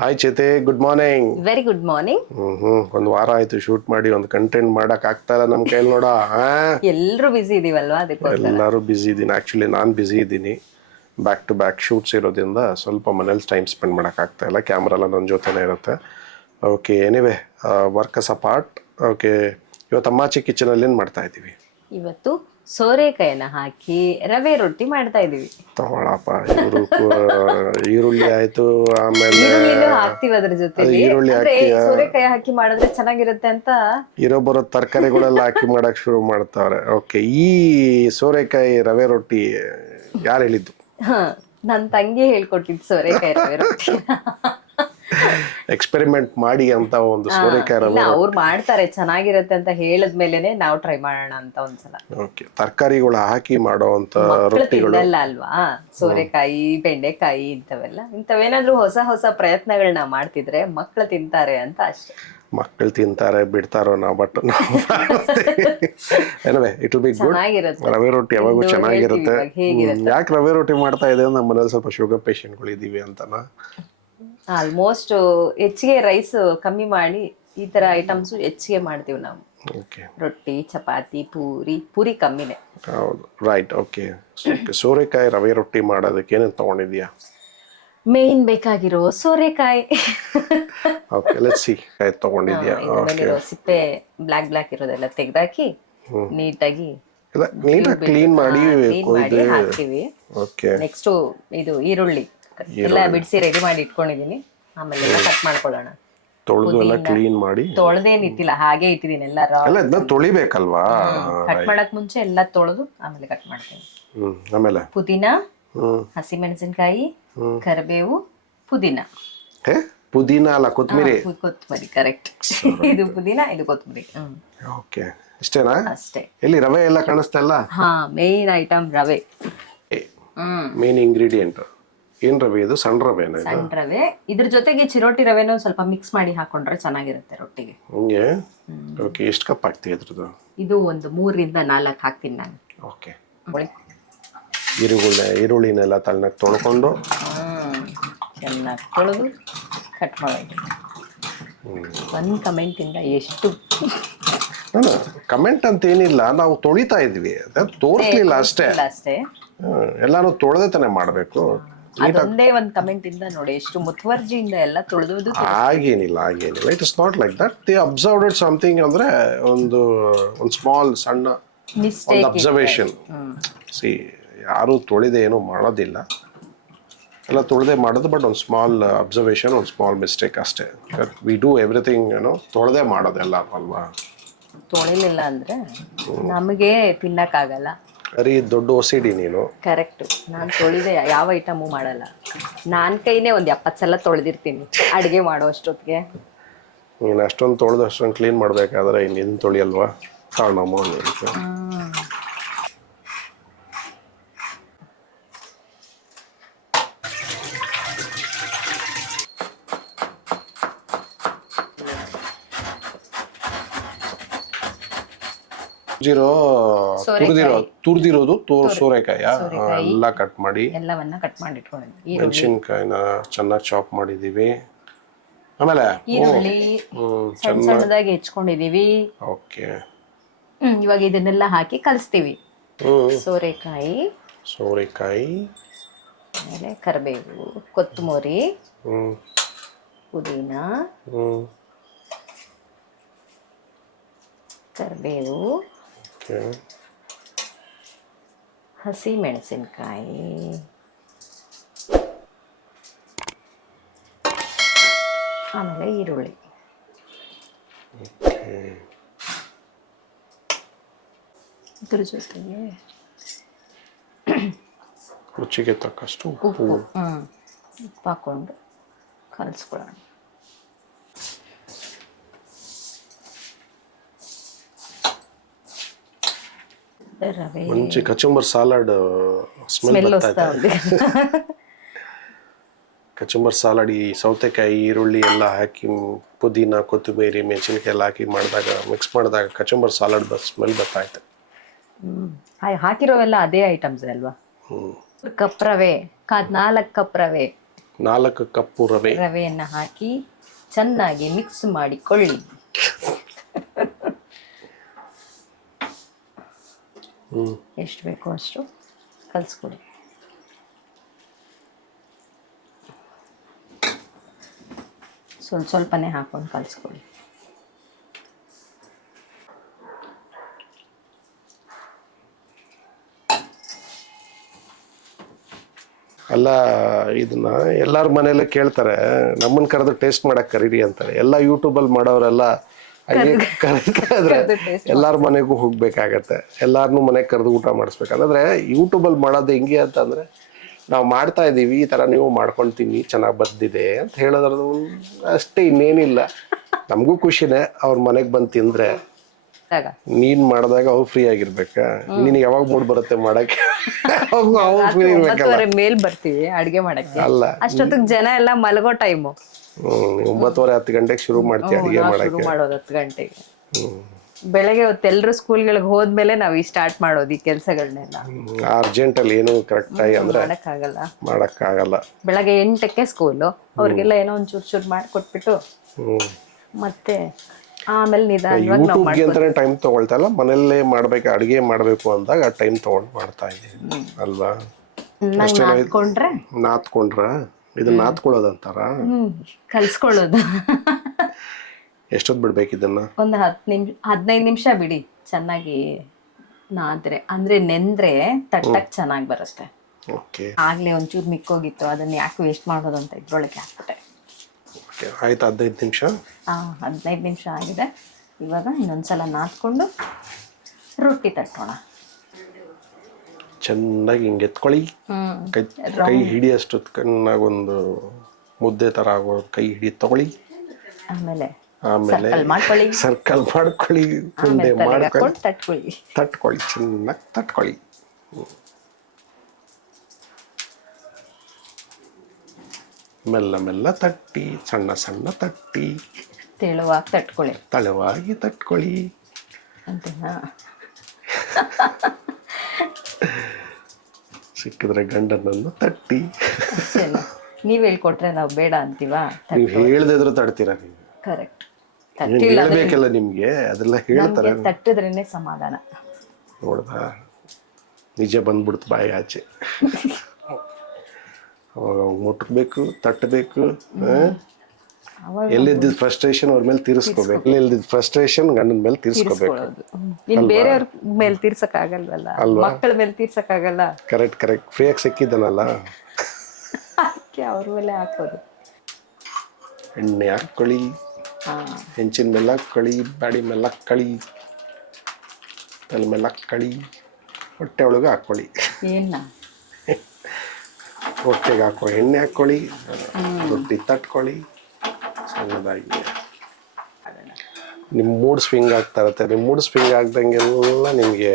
Hi ಚೇತೆ, good morning. Very good morning. ಒಂದು ವಾರ ಆಯ್ತು ಶೂಟ್ ಮಾಡಿ, ಒಂದು ಕಂಟೆಂಟ್ ಮಾಡಕ್ ಆಗ್ತಾ ಇಲ್ಲ ನಮ್ಮ ಕೈಲಿ ನೋಡ. ಎಲ್ಲರೂ ಬಿಸಿ ಇದೀವಲ್ವಾ, ಅದಕ್ಕೋಸ್ಕರ. ಎಲ್ಲರೂ ಬ್ಯುಸಿ ಇದ್ದೀನಿ. ಆ್ಯಕ್ಚುಲಿ ನಾನು ಬ್ಯುಸಿ ಇದ್ದೀನಿ. ಬ್ಯಾಕ್ ಟು ಬ್ಯಾಕ್ ಶೂಟ್ಸ್ ಇರೋದ್ರಿಂದ ಸ್ವಲ್ಪ ಮನೇಲಿ ಟೈಮ್ ಸ್ಪೆಂಡ್ ಮಾಡೋಕೆ ಆಗ್ತಾ ಇಲ್ಲ. ಕ್ಯಾಮ್ರಾ ಎಲ್ಲ ನನ್ನ ಜೊತೆನೇ ಇರುತ್ತೆ. Okay, anyway, works apart. Okay, ಇವತ್ತು ಅಮ್ಮಾಚಿ ಕಿಚನಲ್ಲಿ ಏನು ಮಾಡ್ತಾ ಇದ್ದೀವಿ? ಇವತ್ತು ಸೋರೆಕಾಯಿನ ಹಾಕಿ ರವೆ ರೊಟ್ಟಿ ಮಾಡ್ತಾ ಇದೀವಿ. ತಗೊಳಪ್ಪ, ಇವರು ಈರುಳ್ಳಿ ಆಯ್ತು, ಆಮೇಲೆ ಈರುಳ್ಳಿನೂ ಹಾಕ್ತಿವಿ ಅದ್ರ ಜೊತೆ. ಈರುಳ್ಳಿ ಸೋರೆಕಾಯಿ ಹಾಕಿ ಮಾಡಿದ್ರೆ ಚೆನ್ನಾಗಿರುತ್ತೆ ಅಂತ ಇರೋ ಬರೋ ತರಕಾರಿಗಳೆಲ್ಲ ಹಾಕಿ ಮಾಡಕ್ ಶುರು ಮಾಡ್ತಾವ್ರೆ. ಓಕೆ, ಈ ಸೋರೆಕಾಯಿ ರವೆ ರೊಟ್ಟಿ ಯಾರು ಹೇಳಿದ್ದು? ನನ್ ತಂಗಿ ಹೇಳ್ಕೊಟ್ಟಿದ್ದು ಸೋರೆಕಾಯಿ ರವೆ ರೊಟ್ಟಿ. ಎಕ್ಸ್ಪೆರಿಮೆಂಟ್ ಮಾಡಿ ಅಂತ ಒಂದು ಸೋರೆಕಾಯಿ ರವೆ. ಅವ್ರು ಮಾಡ್ತಾರೆ, ಚೆನ್ನಾಗಿರುತ್ತೆ ಅಂತ ಹೇಳಿದ್ಮೇಲೆನೆ ನಾವು ಟ್ರೈ ಮಾಡೋಣ ಅಂತ ಒಂದ್ಸಲ. ಓಕೆ, ತರಕಾರಿಗಳು ಹಾಕಿ ಮಾಡುವಂತ ರೊಟ್ಟಿಗಳು ಅಲ್ವಾ? ಸೋರೆಕಾಯಿ, ಬೆಂಡೆಕಾಯಿ ಇಂಥವೇನಾದ್ರೂ ಹೊಸ ಹೊಸ ಪ್ರಯತ್ನಗಳನ್ನ ಮಾಡ್ತಿದ್ರೆ ಮಕ್ಳು ತಿಂತಾರೆ ಅಂತ ಅಷ್ಟೇ. ಮಕ್ಕಳು ತಿಂತಾರೆ ಬಿಡ್ತಾರೋ ನಾವು, but anyway it will be good. ರವೆ ರೊಟ್ಟಿ ಯಾವಾಗೂ ಚೆನ್ನಾಗಿರುತ್ತೆ. ಯಾಕೆ ರವೆ ರೊಟ್ಟಿ ಮಾಡ್ತಾ ಇದೆ? ನಮ್ಮ ಮನೇಲಿ ಸ್ವಲ್ಪ ಶುಗರ್ ಪೇಷಂಟ್ಗಳು ಇದೀವಿ ಅಂತನಾ? ಆಲ್ಮೋಸ್ಟ್ ಹೆಚ್ಚಿಗೆ ರೈಸ್ ಕಮ್ಮಿ ಮಾಡಿ ಈ ತರ ಐಟಮ್ಸ್ ಹೆಚ್ಚಿಗೆ ಮಾಡ್ತೀವಿ ನಾವು. ರೊಟ್ಟಿ, ಚಪಾತಿ, ಪೂರಿ ಕಮ್ಮಿನೇ. ಹೌದು, ರೈಟ್. ಓಕೆ, ಸೋರೆಕಾಯಿ ರವೆ ರೊಟ್ಟಿ ಮಾಡೋದಕ್ಕೆ ಏನೇನು ತಗೊಂಡಿದ್ಯಾ? ಮೇನ್ ಬೇಕಾಗಿರೋ ಸೋರೆಕಾಯಿ. Okay, let's see. ಕಾಯಿ ತಗೊಂಡಿದ್ಯಾ? ಸಿಪ್ಪೆ ಬ್ಲಾಕ್ ಇರೋದೆಲ್ಲ ತೆಗ್ದಾಕಿ ನೀಟಾಗಿ ಕ್ಲೀನ್ ಮಾಡಿ ಹಾಕ್ತಿವಿ. ನೆಕ್ಸ್ಟ್ ಇದು ಈರುಳ್ಳಿ ಎಲ್ಲ ಬಿಡಿಸಿ ರೆಡಿ ಮಾಡಿ ಇಟ್ಕೊಂಡಿದೀನಿ. ಆಮೇಲೆ ಕಟ್ ಮಾಡ್ಕೊಳ್ಳೋಣ. ತೊಳೆದು ಎಲ್ಲ ಕ್ಲೀನ್ ಮಾಡಿ. ತೊಳೆದೇನ್ ಇಟ್ಟಿಲ್ಲ, ಹಾಗೆ ಇಟ್ಟಿದೀನಿ ಎಲ್ಲ. ತೊಳಿಬೇಕಲ್ವಾ? ಕಟ್ ಮಾಡಕ್ ಮುಂಚೆ ಎಲ್ಲ ತೊಳೆದು ಆಮೇಲೆ ಕಟ್ ಮಾಡ್ತೀನಿ. ಆಮೇಲೆ ಪುದೀನ, ಹಸಿಮೆಣಸಿನಕಾಯಿ, ಕರಿಬೇವು, ಪುದೀನ. ಪುದೀನ ಅಲ್ಲ, ಕೊತ್ತಂಬರಿ. ಕೊತ್ತಂಬರಿ, ಕರೆಕ್ಟ್. ಇದು ಪುದೀನ, ಇದು ಕೊತ್ತಂಬರಿ. ಓಕೆ, ಇಷ್ಟೇನಾ? ಅಷ್ಟೇ. ಎಲ್ಲಿ ರವೆ ಎಲ್ಲ ಕಾಣಿಸ್ತಾ ಇಲ್ಲ? ಹಾ, ಮೇನ್ ಐಟಮ್ ರವೆ. ಮೇನ್ ಇಂಗ್ರೀಡಿಯೆಂಟ್ ಏನ್ ರವೆ ಇದು? ಸಣ್ಣ ರವೆನಾ? ಸಣ್ಣ ರವೆ. ಇದ್ರ ಜೊತೆಗೆ ಚಿರೋಟಿ ರವೆನೂ ಸ್ವಲ್ಪ ಮಿಕ್ಸ್ ಮಾಡಿ ಹಾಕೊಂಡ್ರೆ ಚೆನ್ನಾಗಿರುತ್ತೆ ರೊಟ್ಟಿಗೆ. ಹಂಗೆ. ಓಕೆ, ಎಷ್ಟು ಕಪ್ ಹಾಕ್ತೀವಿ ಇದ್ರದ್ದು? ಇದು ಒಂದು 3 ರಿಂದ 4 ಹಾಕ್ತೀನಿ ನಾನು. ಓಕೆ, ಈರುಳ್ಳಿನೆಲ್ಲ ತಣ್ಣಗೆ ತೊಳ್ಕೊಂಡು ಚೆನ್ನಾಗಿ ತೊಳೆದು ಕಟ್ ಮಾಡೋದು. ಒಂದು ಕಮೆಂಟ್ ಇಂದ ಎಷ್ಟು ಕಮೆಂಟ್ ಅಂತ ಏನಿಲ್ಲ, ನಾವು ತೊಳಿತಾ ಇದ್ವಿ, ತೋರಿಸ್ಲಿಲ್ಲ ಅಷ್ಟೇ. ಎಲ್ಲಾನು ತೊಳೆದೇ ತಾನೇ ಮಾಡ್ಬೇಕು. ಅದೊಂದೇ ಒಂದು ಕಮೆಂಟ್ ಇಂದ ನೋಡಿ ಎಷ್ಟು ಮುತುವರ್ಜಿಯಿಂದ ಎಲ್ಲ ತೊಳೆದು. ಹಾಗೇನಿಲ್ಲ. It is not like that. They observed something ಅಂದ್ರೆ ಒಂದು ಸ್ಮಾಲ್ ಸಣ್ಣ ಅಬ್ಸರ್ವೇಷನ್. ಸಿ, ಯಾರು ತೊಳೆದೇ ಏನು ಮಾಡೋದಿಲ್ಲ, ಎಲ್ಲ ತೊಳೆದೇ ಮಾಡೋದು. ಬಟ್ ಒಂದು ಸ್ಮಾಲ್ ಅಬ್ಸರ್ವೇಷನ್, ಒಂದು ಸ್ಮಾಲ್ ಮಿಸ್ಟೇಕ್ ಅಷ್ಟೇ. ವಿ ಡೂ ಎವ್ರಿಥಿಂಗ್ ತೊಳೆದೇ ಮಾಡೋದೆಲ್ಲ ಅಲ್ವಾ? ತೊಳಿಲಿಲ್ಲ ಅಂದ್ರೆ ನಮಗೆ ತಿನ್ನಕ್ಕಾಗಲ್ಲ. ಸರಿ, ದೊಡ್ಡ OCD ನೀನು. ಕರೆಕ್ಟ್. ನಾನು ತೊಳೆದೆ ಯಾವ ಐಟಮು ಮಾಡಲ್ಲ. ನಾನ್ ಕೈನೇ ಒಂದು 70 ಸಲ ತೊಳೆದಿರ್ತೀನಿ ಅಡುಗೆ ಮಾಡೋ ಅಷ್ಟೊತ್ತಿಗೆ. ನೀನು ಅಷ್ಟೊಂದು ತೊಳೆದು ಅಷ್ಟೊಂದು ಕ್ಲೀನ್ ಮಾಡಬೇಕಾದ್ರೆ ಇನ್ನೇನು ತೊಳಿಯಲ್ವಾ? ಕಾರಣಮ್ಮ ತುರ್ದಿರೋದು ಸೋರೆಕಾಯಿ ಎಲ್ಲ ಕಟ್ ಮಾಡಿ, ಎಲ್ಲವನ್ನ ಕಟ್ ಮಾಡಿ ಇಟ್ಕೊಂಡಿದ್ದೀವಿ. ಮೆಣಸಿನ್ಕಾಯಿನ ಚೆನ್ನಾಗಿ ಚಾಪ್ ಮಾಡಿದೀವಿ. ಆಮೇಲೆ ಈರುಳ್ಳಿ ಸಣ್ಣ ಸಣ್ಣದಾಗಿ ಹೆಚ್ಕೊಂಡಿದೀವಿ. ಓಕೆ, ಇವಾಗ ಇದನ್ನೆಲ್ಲ ಹಾಕಿ ಕಲಿಸ್ತೀವಿ. ಸೋರೆಕಾಯಿ, ಆಮೇಲೆ ಕರಿಬೇವು, ಕೊತ್ತಂಬರಿ, ಪುದೀನ, ಕರಿಬೇವು, ಹಸಿ ಮೆಣಸಿನಕಾಯಿ, ಆಮೇಲೆ ಈರುಳ್ಳಿ. ಇದ್ರ ಜೊತೆಗೆ ರುಚಿಗೆ ತಕ್ಕಷ್ಟು ಉಪ್ಪು ಹಾಕೊಂಡು ಕಲಿಸ್ಕೊಳ್ಳೋಣ. ಮಂచి ಕಚುಂಬರ್ ಸಾಲಾಡ್ ಸ್ಮೆಲ್ ಬರ್ತಾ ಇದೆ. ಕಚುಂಬರ್ ಸಾಲಾಡ್ ಈ ಸೌತೆಕಾಯಿ, ಈರುಳ್ಳಿ ಎಲ್ಲ ಹಾಕಿ, ಪುದೀನ, ಕೊತ್ತಂಬರಿ, ಮೆಣಸಿನಕಾಯಿ ಎಲ್ಲ ಹಾಕಿ ಮಾಡಿದಾಗ, ಮಿಕ್ಸ್ ಮಾಡಿದಾಗ ಕಚುಂಬರ್ ಸಾಲಾಡ್ ಸ್ಮೆಲ್ ಬರ್ತಾ ಇದೆ. ಹಾಕಿರೋವೆಲ್ಲ ಅದೇ ಐಟಮ್ಸ್ ಅಲ್ವಾ? 4 ಕಪ್ ರವೆ, 4 ಕಪ್ ರವೆ, 4 ಕಪ್ಪು ರವೆ. ರವೆಯನ್ನು ಹಾಕಿ ಚೆನ್ನಾಗಿ ಮಿಕ್ಸ್ ಮಾಡಿಕೊಳ್ಳಿ. ಎಷ್ಟು ಬೇಕೋ ಅಷ್ಟು ಕಲಿಸ್ಕೊಡಿ. ಸ್ವಲ್ಪನೇ ಹಾಕೊಂಡು ಕಲಿಸ್ಕೊಳ್ಳಿ. ಅಲ್ಲ, ಇದನ್ನ ಎಲ್ಲಾರ ಮನೆಯಲ್ಲೇ ಕೇಳ್ತಾರೆ, ನಮ್ಮನ್ನ ಕರೆದು ಟೇಸ್ಟ್ ಮಾಡಕ್ ಕರೀರಿ ಅಂತಾರೆ. ಎಲ್ಲ ಯೂಟ್ಯೂಬಲ್ಲಿ ಮಾಡೋರೆಲ್ಲ ಕರೆದ್ರೆ ಎಲ್ಲಾರ ಮನೆಗೂ ಹೋಗ್ಬೇಕಾಗತ್ತೆ, ಎಲ್ಲಾರನ್ನೂ ಮನೆಗೆ ಕರೆದು ಊಟ ಮಾಡಿಸ್ಬೇಕಂದ್ರೆ ಯೂಟ್ಯೂಬಲ್ಲಿ ಮಾಡೋದು ಹೆಂಗೆ ಅಂತಂದ್ರೆ, ನಾವು ಮಾಡ್ತಾ ಇದ್ದೀವಿ, ಈ ಥರ ನೀವು ಮಾಡ್ಕೊಳ್ತೀನಿ, ಚೆನ್ನಾಗಿ ಬಂದಿದೆ ಅಂತ ಹೇಳೋದ್ರದ್ದು ಅಷ್ಟೇ, ಇನ್ನೇನಿಲ್ಲ. ನಮಗೂ ಖುಷಿನೇ ಅವ್ರ ಮನೆಗೆ ಬಂದು ತಿಂದರೆ. ನೀನ್ ಮಾಡಿದಾಗ ಅವು ಫ್ರೀ ಆಗಿರ್ಬೇಕಾ? ನಿನಗೆ ಯಾವಾಗ ಮೂಡ್ ಬರುತ್ತೆ ಮಾಡಕ್ಕೆ? ಮೇಲ್ ಬರ್ತೀವಿ ಅಡ್ಗೆ ಮಾಡಕ್ಕೆ. ಅಲ್ಲ, ಅಷ್ಟೊತ್ತಿಗೆ ಜನ ಎಲ್ಲ ಮಲಗೋ ಟೈಮು. 9:30-10 ಗಂಟೆಗೆ ಶುರು ಮಾಡ್ತೀವಿ ಅಡಿಗೆ ಮಾಡಕ್ಕೆ. ಮಾಡೋದು 10 ಗಂಟೆಗೆ. ಬೆಳಗ್ಗೆ ಹೊತ್ತು ಎಲ್ಲರೂ ಸ್ಕೂಲ್ಗಳಿಗೆ ಹೋದ್ಮೇಲೆ ನಾವು ಈ ಸ್ಟಾರ್ಟ್ ಮಾಡೋದು ಈ ಕೆಲಸಗಳನ್ನೆಲ್ಲ. ಅರ್ಜೆಂಟ್ ಅಲ್ಲಿ ಏನು ಕರೆಕ್ಟ್ ಆಗಿ ಅಂದ್ರೆ ಮಾಡಕ್ಕಾಗಲ್ಲ. ಬೆಳಗ್ಗೆ 8ಕ್ಕೆ ಸ್ಕೂಲು, ಅವ್ರಿಗೆಲ್ಲ ಏನೋ ಒಂದ್ ಚೂರು ಮಾಡಿ ಕೊಟ್ಬಿಟ್ಟು ಮತ್ತೆ ಆಮೇಲೆ ಯೂಟ್ಯೂಬ್ಗೆ ಅಂತಾನೆ ಟೈಮ್ ತಗೊಳ್ತಾ ಇಲ್ಲ, ಮನೆಯಲ್ಲೇ ಮಾಡ್ಬೇಕು, ಅಡಿಗೆ ಮಾಡ್ಬೇಕು ಅಂದಾಗ ಟೈಮ್ ತಗೊಂಡು ಮಾಡ್ತಾ ಇದ್ದೀವಿ ಅಲ್ವಾ? ನಾತ್ಕೊಂಡ್ರ ಇದನ್ನ ನಾತ್ಕೊಳ್ಳೋದಂತಾರ, ಕಲ್ಸ್ಕೊಳ್ಳೋದು. ಎಷ್ಟೊತ್ತು ಬಿಡ್ಬೇಕು ಇದನ್ನ? ಒಂದು 15 ನಿಮಿಷ ಬಿಡಿ, ಚೆನ್ನಾಗಿ ನಾದ್ರೆ ಅಂದ್ರೆ ನೆಂದ್ರೆ ತಟ್ಟಕ್ ಚೆನ್ನಾಗಿ ಬರುತ್ತೆ. ಆಗ್ಲೇ ಒಂಚೂರು ಮಿಕ್ಕೋಗಿತ್ತು, ಅದನ್ನ ಯಾಕೆ ವೇಸ್ಟ್ ಮಾಡೋದು ಅಂತ ಇದ್ರೊಳಗೆ ಹಾಕ್ಬಿಟ್ಟೆ. ಆಯ್ತು, 15 ನಿಮಿಷ. 15 ನಿಮಿಷ ಆಗಿದೆ. ಇವಾಗ ಇನ್ನೊಂದ್ಸಲ ನಾದ್ಕೊಂಡು ರೊಟ್ಟಿ ತಟ್ಟೋಣ. ಚೆನ್ನಾಗಿ ಹಿಂಗೆ ಎತ್ಕೊಳ್ಳಿ, ಕೈ ಹಿಡಿಯಷ್ಟು ಕಣ್ಣಾಗೊಂದು ಮುದ್ದೆ ತರ ಆಗೋ ಕೈ ಹಿಡಿ ತಗೊಳ್ಳಿ. ಆಮೇಲೆ ಸರ್ಕಲ್ ಮಾಡ್ಕೊಳ್ಳಿ, ಮುಂದೆ ಮಾಡ್ಕೊಳ್ಳಿ, ತಟ್ಕೊಳ್ಳಿ, ಚೆನ್ನಾಗಿ ತಟ್ಕೊಳ್ಳಿ. ಮೆಲ್ಲ ಮೆಲ್ಲ ತಟ್ಟಿ, ಸಣ್ಣ ಸಣ್ಣ ತಟ್ಟಿ, ತೆಳುವಾಗಿ ತಟ್ಕೊಳ್ಳಿ ಅಂತನಾ? ಸಿಕ್ಕಿದ್ರೆ ಗಂಡನನ್ನು ತಟ್ಟಿ. ನೀವ್ ಹೇಳ್ಕೊಟ್ರೆ ನಾವು ಬೇಡ ಅಂತೀವಾ? ನೀವು ಹೇಳ್ದಿದ್ರು ತಡ್ತೀರಾ ನೀವು? ಕರೆಕ್ಟ್. ಹೇಳ್ಬೇಕಲ್ಲ ನಿಮ್ಗೆ, ಅದೆಲ್ಲ ಹೇಳ್ತಾರೆ. ತಟ್ಟಿದ್ರೇನೆ ಸಮಾಧಾನ. ನೋಡ್ದಾ, ನಿಜ ಬಂದ್ಬಿಡ್ತು ಬಾಯಿ ಆಚೆ. ಅವಾಗ ಮುಟ್ಬೇಕು, ತಟ್ಟಬೇಕು. ಎಲ್ಲಿದ್ದ ಫ್ರಸ್ಟ್ರೇಷನ್ ಅವ್ರ ಮೇಲೆ ತೀರಿಸ್ಕೋಬೇಕು, ಎಲ್ಲಿದ್ದ ಫ್ರಸ್ಟ್ರೇಷನ್ ಗಂಡನ ಮೇಲೆ ತೀರಿಸ್ಕೋಬೇಕು. ಬೇರೆಯವ್ರ ಮೇಲೆ ತೀರ್ಸಕ್ ಆಗಲ್ವಲ್ಲ, ಮಕ್ಕಳ ಮೇಲೆ ತೀರ್ಸಕ್ ಆಗಲ್ಲ. Correct correct. ಫ್ರೀಯಾಗಿ ಸಿಕ್ಕಿದ್ದಾನಲ್ಲ, ಅವ್ರ ಮೇಲೆ ಹಾಕೋದು. ಎಣ್ಣೆ ಹಾಕೊಳ್ಳಿ, ಹೆಂಚಿನ ಮೇಲೆ ಹಾಕೊಳ್ಳಿ, ಬಾಡಿ ಮೇಲೆ ಹಾಕೊಳ್ಳಿ, ತಲೆ ಮೇಲೆ ಹಾಕೊಳ್ಳಿ, ಹೊಟ್ಟೆ ಒಳಗೆ ಹಾಕೊಳ್ಳಿ. ಹೊಟ್ಟೆಗೆ ಹಾಕೋ ಎಣ್ಣೆ ಹಾಕೊಳ್ಳಿ, ರೊಟ್ಟಿ ತಟ್ಕೊಳ್ಳಿ ಸಣ್ಣದಾಗಿ. ನಿಮ್ಮ ಮೂಡ್ ಸ್ವಿಂಗ್ ಆಗ್ತಾ ಇರುತ್ತೆ. ನಿಮ್ಮ ಮೂಡ್ ಸ್ವಿಂಗ್ ಆಗ್ದಂಗೆಲ್ಲ ನಿಮಗೆ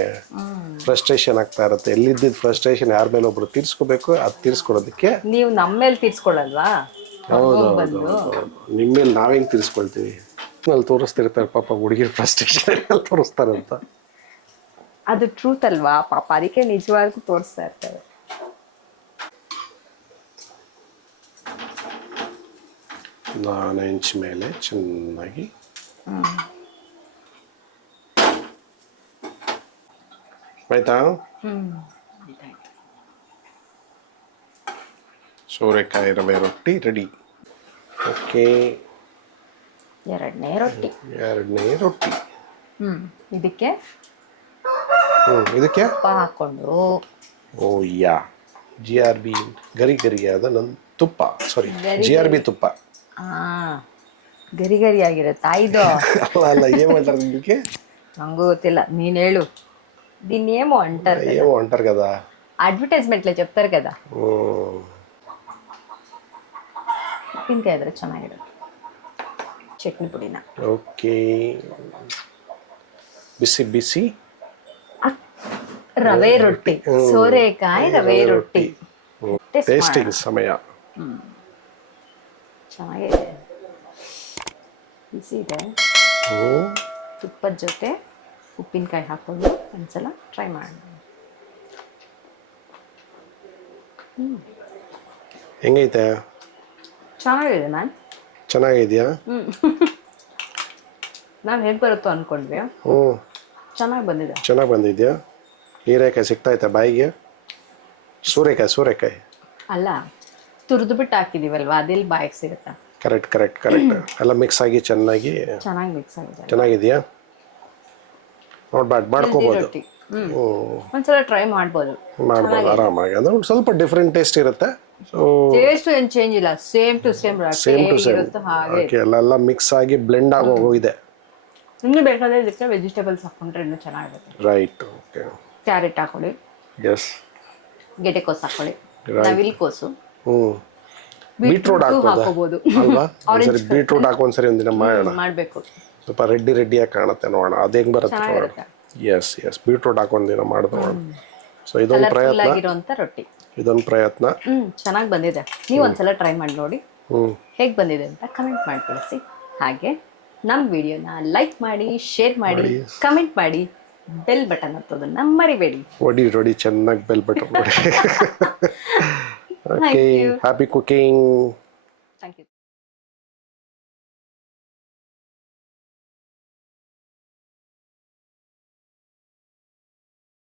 ಫ್ರಸ್ಟ್ರೇಷನ್ ಆಗ್ತಾ ಇರುತ್ತೆ. ಎಲ್ಲಿದ್ದಿದ್ದು ಫ್ರಸ್ಟ್ರೇಷನ್ ಯಾರ ಮೇಲೆ ಒಬ್ರು ತೀರ್ಸ್ಕೋಬೇಕು, ಅದು ತೀರ್ಸ್ಕೊಡೋದಕ್ಕೆ ನೀವು ನಮ್ಮ ಮೇಲೆ ತೀರ್ಸ್ಕೊಳ್ಳಲ್ವಾ? ಹೌದು, ನಿಮ್ಮ ಮೇಲೆ ನಾವ್ ಹೆಂಗ್ ತೀರ್ಸ್ಕೊಳ್ತೀವಿ? ಅಲ್ಲಿ ತೋರಿಸ್ತಿರ್ತಾರೆ ಪಾಪ ಹುಡುಗಿರ್ ಫ್ರಸ್ಟ್ರೇಷನ್ ತೋರಿಸ್ತಾರೆ ಅಂತ. ಅದು ಟ್ರೂತ್ ಅಲ್ವಾ ಪಾಪ, ಅದಕ್ಕೆ ನಿಜವಾಗ್ಲೂ ತೋರಿಸ್ತಾ ಇರ್ತಾರೆ. ನಾನು ಇಂಚ್ ಮೇಲೆ ಚೆನ್ನಾಗಿ ಆಯ್ತಾ? ಸೋರೆಕಾಯಿ ರವೆ ರೊಟ್ಟಿ ರೆಡಿ. ಓಕೆ, ಎರಡನೇ ರೊಟ್ಟಿ. ಇದಕ್ಕೆ ತುಪ್ಪ ಹಾಕೊಂಡು, ಓ ಯಾ, GRB ಗರಿ ಗರಿಯಾದ ನನ್ನ ತುಪ್ಪ, ಸಾರಿ GRB ತುಪ್ಪ. ಗರಿ ಗರಿ ಆಗಿರತ್ತಾ ಇದು? ಅಲ್ಲ, ಏನ್ ಮಾಡ್ತಾರೆ ಇದಕ್ಕೆ? ನಂಗೂ ಗೊತ್ತಿಲ್ಲ, ನೀನ್ ಹೇಳು. దీన్నేమో అంటారు కదా, అడ్వర్టైజ్మెంట్ లో చెప్తారు కదా. ఉప్పినకాయ ಇದ್ರೆ ಚೆನ್ನಾಗಿರುತ್ತೆ. ಚಟ್ನಿ ಪುಡಿನ. ಓಕೆ, ಬಿಸಿ ಬಿಸಿ ರವೆ ರೊಟ್ಟಿ, ಸೋರೆಕಾಯಿ ರವೆ ರೊಟ್ಟಿ. ಟೇಸ್ಟಿಂಗ್ ಸಮಯ. ಚೆನ್ನಾಗಿದೆ, ಬಿಸಿ ಇದೆ. ತುಪ್ಪದ ಜೊತೆ ಉಪ್ಪಿನಕಾಯಿ ಹಾಕೊಂಡು ಒಂದ್ಸಲ ಟ್ರೈ ಮಾಡಿ. ಹೆಂಗೈತೆ? ಚೆನ್ನಾಗಿದೆ ಮ್ಯಾಮ್. ಚೆನ್ನಾಗಿದೆಯಾ? ನಾವು ಹೇಗೆ ಬರುತ್ತೋ ಅಂದ್ಕೊಂಡ್ವಿ, ಹ್ಞೂ ಚೆನ್ನಾಗಿ ಬಂದಿದೆ. ಚೆನ್ನಾಗಿ ಬಂದಿದೆಯಾ? ಹೀರೆಕಾಯಿ ಸಿಗ್ತಾಯ್ತಾ ಬಾಯಿಗೆ? ಸೂರೆಕಾಯಿ ಅಲ್ಲ, ತುರಿದು ಬಿಟ್ಟು ಹಾಕಿದೀವಲ್ವಾ, ಅದೆಲ್ಲಿ ಬಾಯಿಗೆ ಸಿಗುತ್ತೆ. ಕರೆಕ್ಟ್ ಎಲ್ಲ ಮಿಕ್ಸ್ ಆಗಿ ಚೆನ್ನಾಗಿ ಚೆನ್ನಾಗಿ ಮಿಕ್ಸ್ ಆಗಿದೆ. ಚೆನ್ನಾಗಿದೆಯಾ? ನೋಡ್ಬಾರ್ದು, ಮಾಡ್ಕೋಬೋದು. ರೊಟ್ಟಿ. ಒಂದ್ಸಲ ಟ್ರೈ ಮಾಡ್ಬೋದು ಆರಾಮಾಗಿ. ಅಂದ್ರೆ ಒಂದು ಸ್ವಲ್ಪ ಡಿಫ್ರೆಂಟ್ ಟೇಸ್ಟ್ ಇರುತ್ತೆ. ಸೊ ಟೇಸ್ಟ್ ಏನು ಚೇಂಜ್ ಇಲ್ಲ, ಸೇಮ್ ಟು ಸೇಮ್ ಹಾಗೆ. ಓಕೆ, ಎಲ್ಲ ಮಿಕ್ಸ್ ಆಗಿ ಬ್ಲೆಂಡ್ ಆಗಿ ಹೋಗಿದೆ. ಇನ್ನು ಬೇಕಾದ್ರೆ ಇದಕ್ಕೆ ವೆಜಿಟೇಬಲ್ಸ್ ಹಾಕೊಂಡ್ರೆ ಇನ್ನೂ ಚೆನ್ನಾಗಿರುತ್ತೆ. ರೈಟ್. ಓಕೆ, ಕ್ಯಾರೆಟ್ ಹಾಕೊಳ್ಳಿ, ಎಸ್, ಗೆಡ್ಡೆಕೋಸು ಹಾಕೊಳ್ಳಿ, ನವಿಲುಕೋಸು, ಬೀಟ್ರೂಟ್ ಹಾಕೋಬಹುದು ಅಲ್ವಾ? ಒಂದ್ಸರಿ ಬೀಟ್ರೂಟ್ ಹಾಕಿ ಒಂದ್ಸರಿ ಒಂದಿನ ಮಾಡೋಣ. ಮಾಡಬೇಕು. ಸ್ವಲ್ಪ ರೆಡ್ಡಿಯಾಗಿ ಕಾಣುತ್ತೆ, ನೋಡೋಣ ಅದು ಹೆಂಗ್ ಬರುತ್ತೆ ನೋಡೋಣ. ಎಸ್ ಬೀಟ್ರೂಟ್ ಹಾಕೊಂದಿನ ಮಾಡಿದ್ ನೋಡೋಣ. ಸೊ ಇದೊಂದು ಪ್ರಯತ್ನ, ರೊಟ್ಟಿ, ಇದೊಂದು ಪ್ರಯತ್ನ. ಚೆನ್ನಾಗಿ ಬಂದಿದೆ. ನೀವು ಒಂದ್ಸಲ ಟ್ರೈ ಮಾಡಿ ನೋಡಿ, ಹೇಗೆ ಬಂದಿದೆ ಅಂತ ಕಮೆಂಟ್ ಮಾಡಿ ತಿಳಿಸಿ. ಹಾಗೆ ನಮ್ಮ ವಿಡಿಯೋನ ಲೈಕ್ ಮಾಡಿ, ಶೇರ್ ಮಾಡಿ, ಕಮೆಂಟ್ ಮಾಡಿ, ಬೆಲ್ ಬಟನ್ ಒತ್ತೋದನ್ನ ಮರಿಬೇಡಿ. ಹೊಡಿ ಚೆನ್ನಾಗಿ bell button. Okay, happy cooking.